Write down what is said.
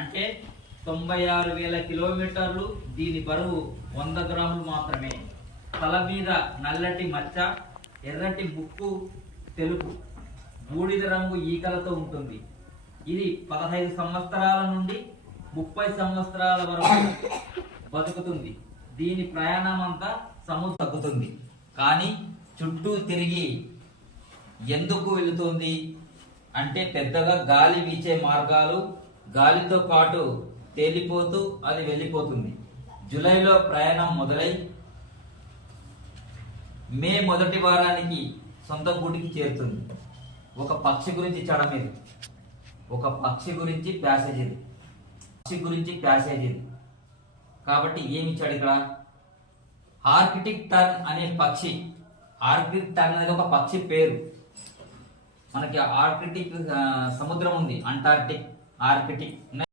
అంటే 96,000 కిలోమీటర్లు. దీని బరువు 100 గ్రాములు మాత్రమే. తల మీద నల్లటి మచ్చ, ఎర్రటి ముక్కు, తెలుపు బూడిద రంగు ఈకలతో ఉంటుంది. ఇది 15 సంవత్సరాల నుండి 30 సంవత్సరాల వరకు బతుకుతుంది. దీని ప్రయాణం అంతా సముద్రం తగ్గుతుంది. కానీ చుట్టూ తిరిగి ఎందుకు వెళుతుంది అంటే పెద్దగా గాలి వీచే మార్గాలు, గాలితో పాటు తేలిపోతూ అది వెళ్ళిపోతుంది. జూలైలో ప్రయాణం మొదలై మే మొదటి వారానికి సొంత గూటికి చేరుతుంది. ఒక పక్షి గురించి చడమేది, ఒక పక్షి గురించి ప్యాసేజీ. కాబట్టి ఏమి ఇచ్చాడు ఇక్కడ? ఆర్కిటిక్ టర్న్ అనే పక్షి. ఆర్కిటిక్ టర్న్ అనేది ఒక పక్షి పేరు. మనకి ఆర్కిటిక్ సముద్రం ఉంది, అంటార్కిటిక్, ఆర్కిటిక్.